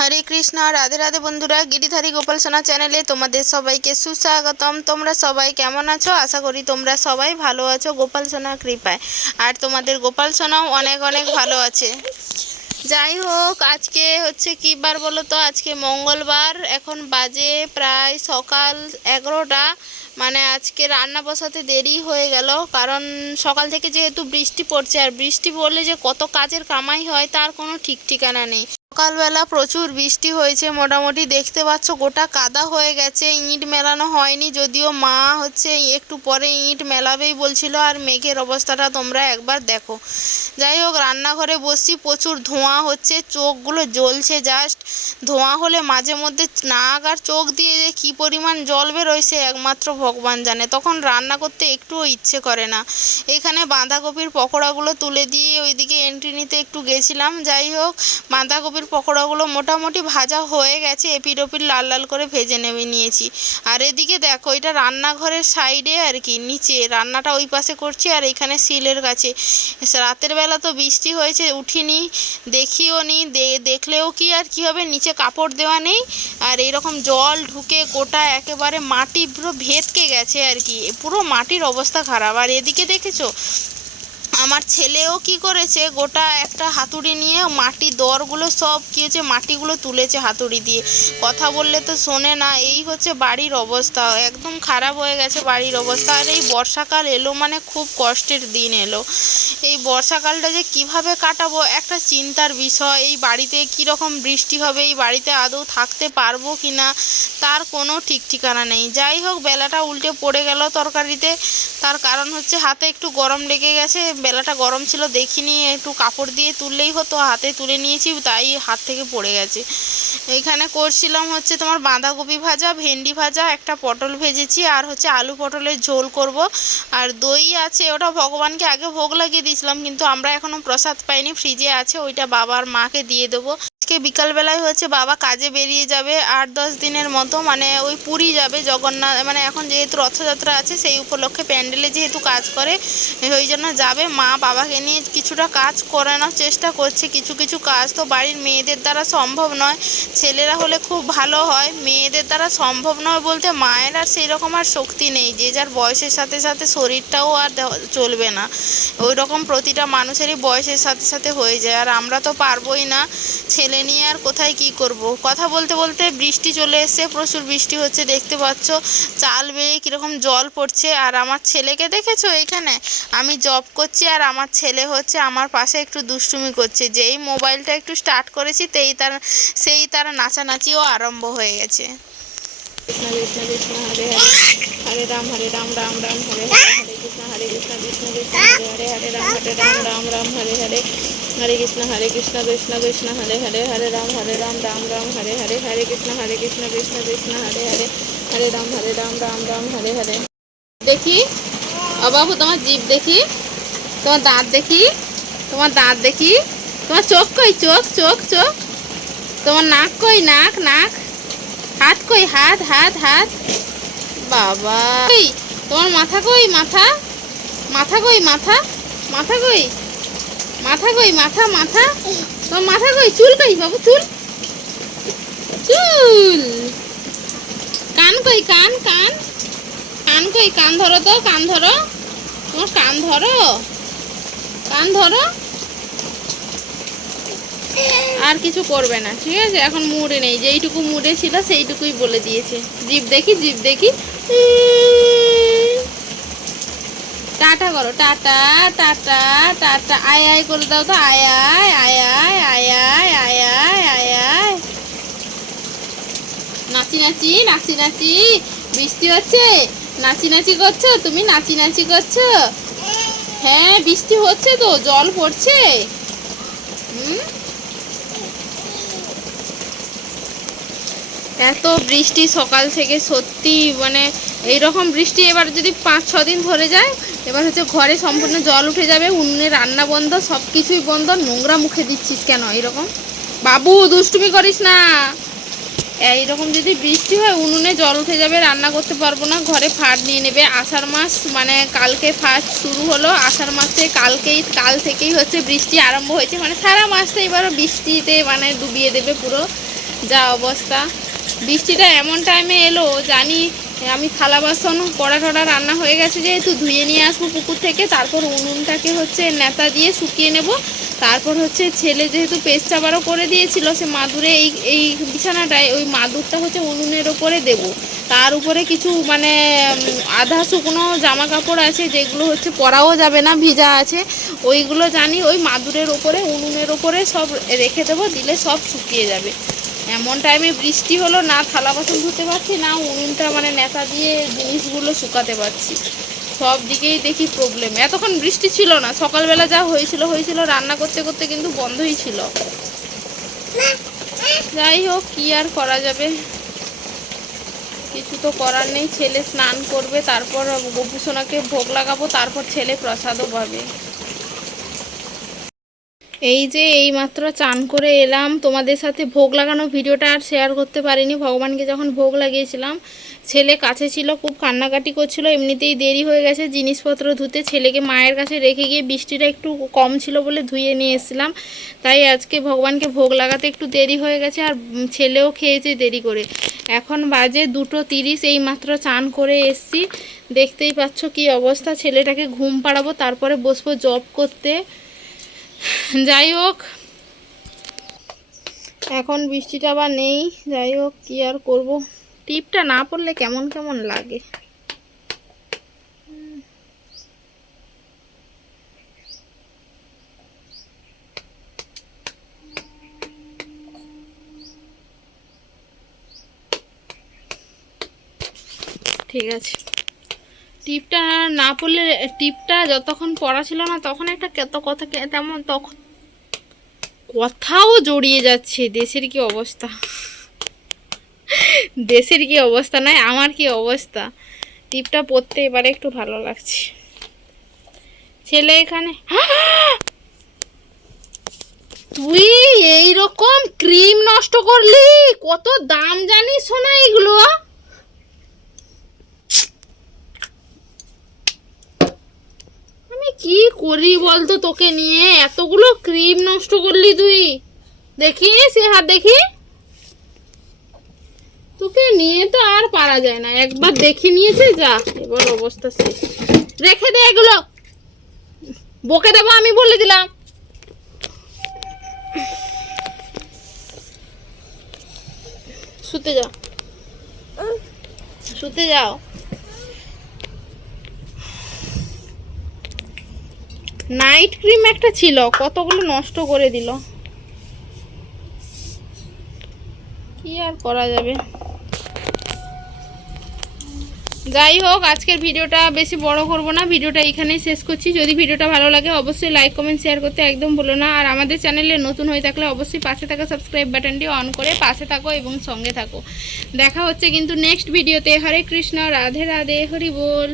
হরে কৃষ্ণ, রাধে রাধে বন্ধুরা, গিরিধারী গোপাল সোনা চ্যানেলে তোমাদের সবাইকে সুস্বাগতম। তোমরা সবাই কেমন আছো? আশা করি তোমরা সবাই ভালো আছো গোপাল সোনার কৃপায়। আর তোমাদের গোপাল সোনাও অনেক অনেক ভালো আছে। যাই হোক, আজকে হচ্ছে কী বার বলো তো? আজকে মঙ্গলবার, এখন বাজে প্রায় সকাল এগারোটা। মানে আজকে রান্না বসাতে দেরি হয়ে গেল, কারণ সকাল থেকে যেহেতু বৃষ্টি পড়ছে, আর বৃষ্টি পড়লে যে কত কাজের কামাই হয়, তার কোনো ঠিক ঠিকানা নেই। সকালবেলা প্রচুর বৃষ্টি হয়েছে, মোটামুটি দেখতে পাচ্ছ গোটা কাদা হয়ে গেছে, ইঁট মেলানো হয়নি, যদিও মা হচ্ছে একটু পরে ইঁট মেলাবেই বলছিল, আর মেঘের অবস্থাটা তোমরা একবার দেখো। যাই হোক, রান্নাঘরে বসছি, প্রচুর ধোঁয়া হচ্ছে, চোখগুলো জ্বলছে জাস্ট ধোঁয়া হলে মাঝে মধ্যে নাক আর চোখ দিয়ে যে কী পরিমাণ জল বেরোয়, সে একমাত্র ভগবান জানে। তখন রান্না করতে একটুও ইচ্ছে করে না। এখানে বাঁধাকপির পকোড়াগুলো তুলে দিয়ে ওইদিকে এন্ট্রি নিতে একটু গেছিলাম। যাই হোক বাঁধাকপির পকোড়াগুলো মোটামুটি ভাজা হয়ে গেছে এপিট ওপিট লাল লাল করে ভেজে নেমে নিয়েছি। আর এদিকে দেখো, এটা রান্নাঘরের সাইডে আর কি, নিচে রান্নাটা ওই পাশে করছি আর এখানে সিলের কাছে রাতের বেলা তো বৃষ্টি হয়েছে, উঠিনি, দেখিও নি দেখলেও কি আর কি হবে, নিচে কাপড় দেওয়া নেই। আর এইরকম জল ঢুকে গোটা একেবারে মাটি পুরো ভেতকে গেছে আর কি পুরো মাটির অবস্থা খারাপ। আর এদিকে দেখেছ আমার ছেলেও কি করেছে? গোটা একটা হাতুড়ি নিয়ে মাটি দরগুলো সব কি হচ্ছে মাটিগুলো তুলেছে হাতুড়ি দিয়ে। কথা বললে তো শোনে না। এই হচ্ছে বাড়ির অবস্থা। একদম খারাপ হয়ে গেছে বাড়ির অবস্থা। আর এই বর্ষাকাল এলো মানে খুব কষ্টের দিন এলো। এই বর্ষাকালটা যে কীভাবে কাটাবো? একটা চিন্তার বিষয়। এই বাড়িতে কীরকম বৃষ্টি হবে? এই বাড়িতে আদৌ থাকতে পারব কি না তার কোনো ঠিক ঠিকানা নেই। যাই হোক, বেলাটা উল্টে পড়ে গেল তরকারিতে। তার কারণ হচ্ছে হাতে একটু গরম লেগে গেছে। বেলাটা গরম ছিল, দেখিনি, একটু কাপড় দিয়ে তুললেই হতো, হাতে তুলে নিয়েছি, তাই হাত থেকে পড়ে গেছে। এখানে করছিলাম হচ্ছে তোমার বাঁধাকপি ভাজা, ভেন্ডি ভাজা, একটা পটল ভেজেছি, আর হচ্ছে আলু পটলের ঝোল করব। আর দই আছে, ওটা ভগবানকে আগে ভোগ লাগিয়ে দিয়েছিলাম, কিন্তু আমরা এখনও প্রসাদ পাইনি, ফ্রিজে আছে, ওইটা বাবার মাকে দিয়ে দেবো। আজকে বিকালবেলায় হচ্ছে বাবা কাজে বেরিয়ে যাবে আট দশ দিনের মতো মানে ওই পুরী যাবে জগন্নাথ মানে এখন যেহেতু রথযাত্রা আছে সেই উপলক্ষে প্যান্ডেলে যেহেতু কাজ করে, ওই জন্য যাবে। মা বাবাকে নিয়ে কিছুটা কাজ করানোর চেষ্টা করছে, কিছু কিছু কাজ তো বাড়ির মেয়েদের দ্বারা সম্ভব নয়। ছেলেরা হলে খুব ভালো হয়, মেয়েদের দ্বারা সম্ভব নয় বলতে মায়ের আর সেই রকম আর শক্তি নেই, যে যার বয়সের সাথে সাথে শরীরটাও আর চলবে না। ওই রকম প্রতিটা মানুষেরই বয়সের সাথে সাথে হয়ে যায়, আর আমরা তো পারবোই না। ছেলে নিয়ে আর কোথায় কি করব কথা বলতে বলতে বৃষ্টি চলে এসেছে প্রচুর বৃষ্টি হচ্ছে দেখতে পাচ্ছ চাল বেয়ে কীরকম জল পড়ছে আর আমার ছেলেকে দেখেছ এখানে আমি জব করছি আর আমার ছেলে হচ্ছে আমার পাশে একটু দুষ্টুমি করছে যেই মোবাইলটা একটু স্টার্ট করেছি তেই তার সেই তার নাচানাচিও আরম্ভ হয়ে গেছে কৃষ্ণ কৃষ্ণ হরে হরে হরে রাম হরে রাম রাম রাম হরে হরে হরে কৃষ্ণ হরে কৃষ্ণ কৃষ্ণ কৃষ্ণ হরে রাম হরে রাম রাম রাম, হরে হরে। হরে কৃষ্ণ হরে কৃষ্ণ কৃষ্ণ কৃষ্ণ, হরে হরে হরে রাম হরে রাম রাম রাম, হরে হরে হরে কৃষ্ণ হরে কৃষ্ণ কৃষ্ণ কৃষ্ণ, হরে হরে। হরে রাম হরে রাম রাম রাম, হরে হরে। দেখি। ও বাবু, তোমার জিভ দেখি। তোমার দাঁত দেখি। তোমার দাঁত দেখি। তোমার চোখ কই? চোখ চোখ চোখ। তোমার নাক কই? নাক নাক। হাত কই? হাত হাত হাত। বাবা। তোমার মাথা কই? মাথা। মাথা কই? মাথা। মাথা কই? মাথা কই? মাথা মাথা? তোমার মাথা কই? চুল কই বাবু, চুল? চুল! কান কই, কান কান? কান কই? কান ধরো তো, কান ধরো। তোমার কান ধরো? কান ধরো? আর কিছু করবে না, ঠিক আছে? এখন মুডে নেই, যেইটুকু মুডে ছিল সেইটুকুই বলে দিয়েছে। জিপ দেখি জিপ দেখি। টাটা করো, টাটা টাটা টাটা। আয় আয় করে দাও তো, আয় আয় আয় আয় আয় আয় আয় আয় আয় আয়। নাচি নাচি নাচি নাচি। বৃষ্টি হচ্ছে, নাচি নাচি করছ? তুমি নাচি নাচি করছ? হ্যাঁ বৃষ্টি হচ্ছে তো, জল পড়ছে। হুম? এত বৃষ্টি সকাল থেকে সত্যি মানে এইরকম বৃষ্টি এবার যদি পাঁচ, ছ দিন ধরে যায় এবার হচ্ছে ঘরে সম্পূর্ণ জল উঠে যাবে, উনুনে রান্না বন্ধ সব কিছুই বন্ধ, নোংরা মুখে দিচ্ছিস কেন এরকম বাবু, দুষ্টুমি করিস না। এইরকম যদি বৃষ্টি হয়, উনুনে জল উঠে যাবে, রান্না করতে পারব না, ঘরে ফাট নিয়ে নেবে। আষাঢ় মাস মানে কালকে ফার্স্ট শুরু হলো, আষাঢ় মাসে কালকেই, কাল থেকেই হচ্ছে বৃষ্টি আরম্ভ হয়েছে। মানে সারা মাসটা এবার বৃষ্টিতে মানে ডুবিয়ে দেবে পুরো যা অবস্থা। বৃষ্টিটা এমন টাইমে এলো, জানি আমি থালা বাসন, কড়া টড়া রান্না হয়ে গেছে যেহেতু, ধুয়ে নিয়ে আসব পুকুর থেকে। তারপর উনুনটাকে হচ্ছে নেতা দিয়ে শুকিয়ে নেব। তারপর হচ্ছে ছেলে যেহেতু পেস্ট চাবারও করে দিয়েছিল, সে মাদুরে এই এই বিছানাটায়, ওই মাদুরটা হচ্ছে উনুনের ওপরে দেব। তার উপরে কিছু মানে আধা শুকনো জামা কাপড় আছে, যেগুলো হচ্ছে পরাও যাবে না, ভিজা আছে। ওইগুলো জানি ওই মাদুরের ওপরে, উনুনের ওপরে সব রেখে দেবো, দিলে সব শুকিয়ে যাবে। এমন টাইমে বৃষ্টি হলো, না থালা বাসন ধুতে পারছি, না উনুনটা মানে নেতা দিয়ে জিনিসগুলো শুকাতে পারছি। সব দিকেই দেখি প্রবলেম এতক্ষণ বৃষ্টি ছিল না, সকালবেলা যা হয়েছিল হয়েছিল, রান্না করতে করতে কিন্তু বন্ধই ছিল। যাই হোক, কি আর করা যাবে? কিছু তো করার নেই, ছেলে স্নান করবে, তারপর গোপুসোনাকে ভোগ লাগাবো, তারপর ছেলে প্রসাদও পাবে। এই যে এইমাত্র চান করে এলাম, তোমাদের সাথে ভোগ লাগানো ভিডিওটা আর শেয়ার করতে পারিনি। ভগবানকে যখন ভোগ লাগিয়েছিলাম, ছেলে কাছে ছিল, খুব কান্নাকাটি করছিল, এমনিতেই দেরি হয়ে গেছে, জিনিসপত্র ধুতে ছেলেকে মায়ের কাছে রেখে গিয়ে বৃষ্টিটা একটু কম ছিল বলে ধুয়ে নিয়ে এসেছিলাম। তাই আজকে ভগবানকে ভোগ লাগাতে একটু দেরি হয়ে গেছে আর ছেলেও খেয়েছে দেরি করে। এখন বাজে দুটো তিরিশ এই মাত্র চান করে এসছি। দেখতেই পাচ্ছ কি অবস্থা, ছেলেটাকে ঘুম পাড়াবো, তারপরে বসবো জব করতে। যাই হোক। এখন বৃষ্টিটা বা নেই যাই হোক কি আর করব? টিপটা না পড়লে কেমন কেমন লাগে? ঠিক আছে। টিপটা না পড়লে, টিপটা যতক্ষণ পড়া ছিল না, তখন একটা কত কথা তেমন তখন কথাও জড়িয়ে যাচ্ছে। দেশের কি অবস্থা? দেশের কি অবস্থা নয়, আমার কি অবস্থা? টিপটা পড়তে এবারে একটু ভালো লাগছে। ছেলে এখানে। তুই এই রকম ক্রিম নষ্ট করলি? কত দাম জানিস শোনা এগুলো? কি করি বলতো তোকে নিয়ে? এতগুলো ক্রিম নষ্ট করলি তুই। দেখি, সে হাত দেখি। তোকে নিয়ে তো আর পারা যায় না। একবার দেখে নিয়েছে, যা, এবার অবস্থা শেষ রেখে দে এগুলো। বকে দেবো, আমি বলে দিলাম। শুতে যাও। শুতে যাও। নাইট ক্রিম একটা ছিল, কতগুলো নষ্ট করে দিল। কি আর করা যাবে? যাই হোক, আজকের ভিডিওটা বেশি বড় করব না, ভিডিওটা এখানেই শেষ করছি। যদি ভিডিওটা ভালো লাগে, অবশ্যই লাইক কমেন্ট শেয়ার করতে একদম ভুলো না। আর আমাদের চ্যানেলে নতুন হয়ে থাকলে অবশ্যই পাশে থাকা সাবস্ক্রাইব বাটনটি অন করে পাশে থাকো এবং সঙ্গে থাকো। দেখা হচ্ছে কিন্তু নেক্সট ভিডিওতে হরে কৃষ্ণ, রাধে রাধে, হরি বল।